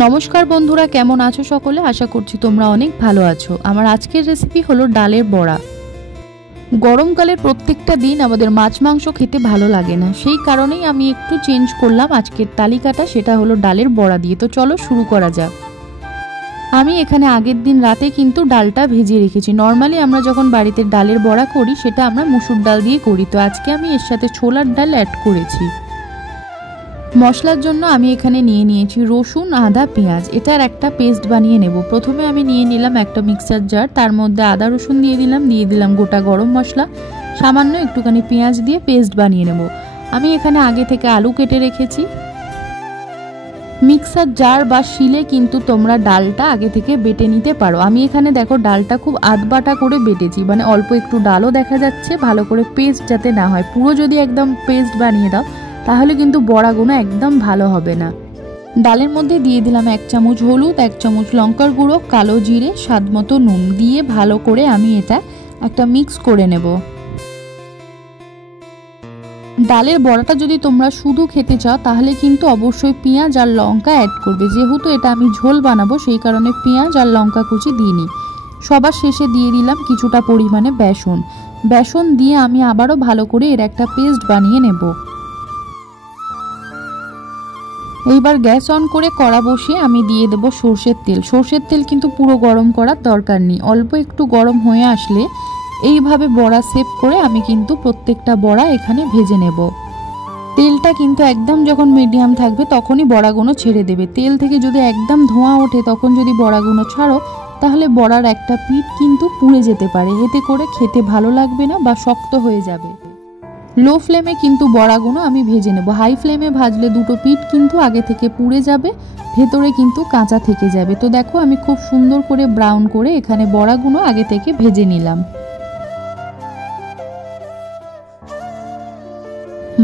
नमस्कार बंधुरा केमन आछो सकले आशा करछि तोमरा अनेक भालो आछो। आमार आजकेर रेसिपि हलो डालेर बड़ा। गरमकाले प्रत्येकटा दिन आमादेर माछ मांस खेते भालो लागे ना, सेई कारणेई आमी एकटु चेंज करलाम आजकेर तालिकाटा, सेटा हलो डालेर बड़ा दिये। तो चलो शुरू करा जाक। आमी एखाने आगेर दिन राते किन्तु डालटा भेजिये रेखेछि। नर्माली आमरा जखन बाड़ीते डालेर बड़ा करी सेटा आमरा मुसुर डाल दिये करी, तो आजके आमी एर साथे छोलार डाल एड करेछि। मशलार जन्य आमी एखाने निये नियेछि रसुन आदा पेঁয়াজ, एटार एकटा पेस्ट बानिये नेब। प्रथमे आमी निये निलाम एकटा मिक्सार जार, तार मध्य आदा रसुन दिये दिलाम गोटा गरम मशला, सामान्य एकटुखानि पेঁয়াজ दिये पेस्ट बानिये नेब। आमी एखाने आगे थेके आलू केटे रेखेछि। मिक्सार जार बा शिले किन्तु तोमरा डालटा आगे थेके बेटे निते पारो। आमी एखाने देखो डालटा खूब आधबाटा करे बेटेछि, माने अल्प एकटु डालও দেখা যাচ্ছে, ভালো করে পেস্ট যাতে না হয়। পুরো যদি একদম পেস্ট বানিয়ে দাও তাহলে কিন্তু বড়াগুলো একদম ভালো হবে না। ডালের মধ্যে দিয়ে দিলাম 1 চামচ হলুদ, 1 চামচ লঙ্কার গুঁড়ো, কালো জিরে, স্বাদমতো নুন দিয়ে ভালো করে আমি এটা একটা মিক্স করে নেব। ডালের বড়াটা যদি তোমরা শুধু খেতে চাও তাহলে কিন্তু অবশ্যই পেঁয়াজ আর লঙ্কা অ্যাড করবে। যেহেতু এটা আমি ঝোল বানাবো সেই কারণে পেঁয়াজ আর লঙ্কা কুচি দিইনি। সবার শেষে দিয়ে দিলাম কিছুটা পরিমাণে বেসন। বেসন দিয়ে আমি আবারও ভালো করে এর একটা পেস্ট বানিয়ে নেব। এইবার গ্যাস অন করে কড়া বসিয়ে আমি দিয়ে দেব সরষের তেল। সরষের তেল কিন্তু পুরো গরম করার দরকার নেই, অল্প একটু গরম হয়ে আসলে এইভাবে বড়া শেপ করে আমি কিন্তু প্রত্যেকটা বড়া এখানে ভেজে নেব। তেলটা কিন্তু একদম যখন মিডিয়াম থাকবে তখনই বড়াগুলো ছেড়ে দেবে। তেল থেকে যদি একদম ধোঁয়া ওঠে তখন যদি বড়াগুলো ছাড়ো তাহলে বড়ার একটা পিঠ কিন্তু পুড়ে যেতে পারে, এতে করে খেতে ভালো লাগবে না বা শক্ত হয়ে যাবে। লো ফ্লেমে কিন্তু বড়াগুলো আমি ভেজে নেব। হাই ফ্লেমে ভাজলে দুটো পিঠ কিন্তু আগে থেকে পুড়ে যাবে, ভেতরে কিন্তু কাঁচা থেকে যাবে। তো দেখো আমি খুব সুন্দর করে ব্রাউন করে এখানে বড়াগুলো আগে থেকে ভেজে নিলাম।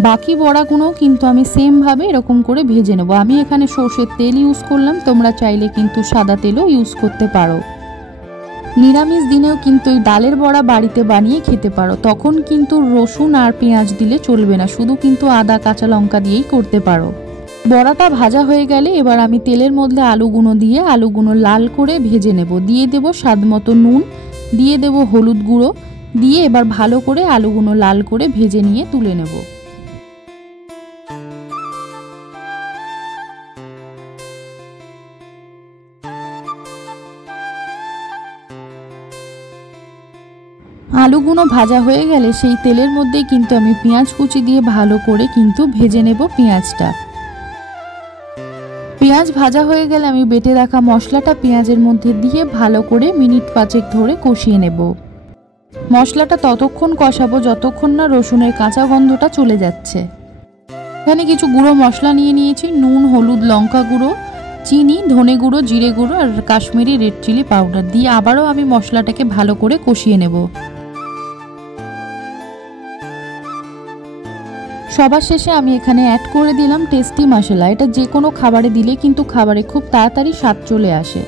বাকি বড়াগুলো কিন্তু আমি সেম ভাবে এরকম করে ভেজে নেব। আমি এখানে সরষের তেল ইউজ করলাম, তোমরা চাইলে কিন্তু সাদা তেলও ইউজ করতে পারো। নিরামিষ দিনেও কিন্তু এই ডালের বড়া বাড়িতে বানিয়ে খেতে পারো, তখন কিন্তু রসুন আর পেঁয়াজ দিলে চলবে না, শুধু কিন্তু আদা কাঁচা লঙ্কা দিয়েই করতে পারো। বড়াটা ভাজা হয়ে গেলে এবার আমি তেলের মধ্যে আলুগুলো দিয়ে আলুগুলো লাল করে ভেজে নেব। দিয়ে দেব স্বাদমতো নুন, দিয়ে দেব হলুদ গুঁড়ো, দিয়ে এবার ভালো করে আলুগুলো লাল করে ভেজে নিয়ে তুলে নেব। আলুগুলো ভাজা হয়ে গেলে সেই তেলের মধ্যেই কিন্তু আমি পেঁয়াজ কুচি দিয়ে ভালো করে কিন্তু ভেজে নেব পেঁয়াজটা। পেঁয়াজ ভাজা হয়ে গেলে আমি বেটে রাখা মশলাটা পেঁয়াজের মধ্যে দিয়ে ভালো করে মিনিট 5 ধরে কষিয়ে নেব। মশলাটা ততক্ষণ কষাবো যতক্ষণ না রসুনের কাঁচা গন্ধটা চলে যাচ্ছে। এখানে কিছু গুঁড়ো মশলা নিয়ে নিয়েছি, নুন, হলুদ, লঙ্কা গুঁড়ো, চিনি, ধনে গুঁড়ো, জিরে গুঁড়ো আর কাশ্মীরি রেড চিলি পাউডার দিয়ে আবারও আমি মশলাটাকে ভালো করে কষিয়ে নেব। সবার শেষে আমি এখানে অ্যাড করে দিলাম টেস্টি মশলা। এটা যে কোনো খাবারে দিলে কিন্তু খাবারে খুব তাড়াতাড়ি স্বাদ চলে আসে।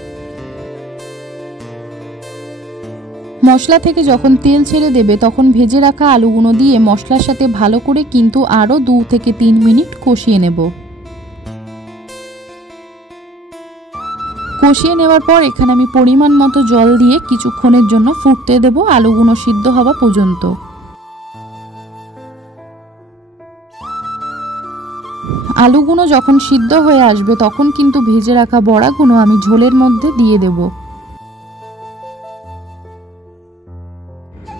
মশলা থেকে যখন তেল ছেড়ে দেবে তখন ভেজে রাখা আলুগুলো দিয়ে মশলার সাথে ভালো করে কিন্তু আরও 2 থেকে 3 মিনিট কষিয়ে নেব। কষিয়ে নেওয়ার পর এখানে আমি পরিমাণ মতো জল দিয়ে কিছুক্ষণের জন্য ফুটতে দেব, আলুগুলো সিদ্ধ হওয়া পর্যন্ত। আলুগুলো যখন সিদ্ধ হয়ে আসবে তখন কিন্তু ভেজে রাখা বড়াগুলো আমি ঝোলের মধ্যে দিয়ে দেব।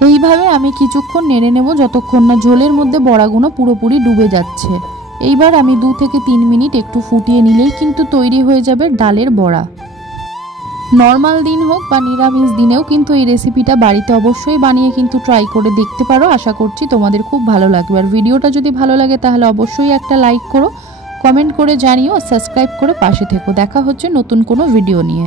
এইভাবে আমি কিছুক্ষণ নেড়ে নেব যতক্ষণ না ঝোলের মধ্যে বড়াগুলো পুরোপুরি ডুবে যাচ্ছে। এইবার আমি 2 থেকে 3 মিনিট একটু ফুটিয়ে নিলেই কিন্তু তৈরি হয়ে যাবে ডালের বড়া। নর্মাল দিন হোক বা নিরামিষ দিনেও কিন্তু এই রেসিপিটা বাড়িতে অবশ্যই বানিয়ে কিন্তু ট্রাই করে দেখতে পারো। আশা করছি তোমাদের খুব ভালো লাগবে। আর ভিডিওটা যদি ভালো লাগে তাহলে অবশ্যই একটা লাইক করো, কমেন্ট করে জানিও, সাবস্ক্রাইব করে পাশে থেকো। দেখা হচ্ছে নতুন কোনো ভিডিও নিয়ে।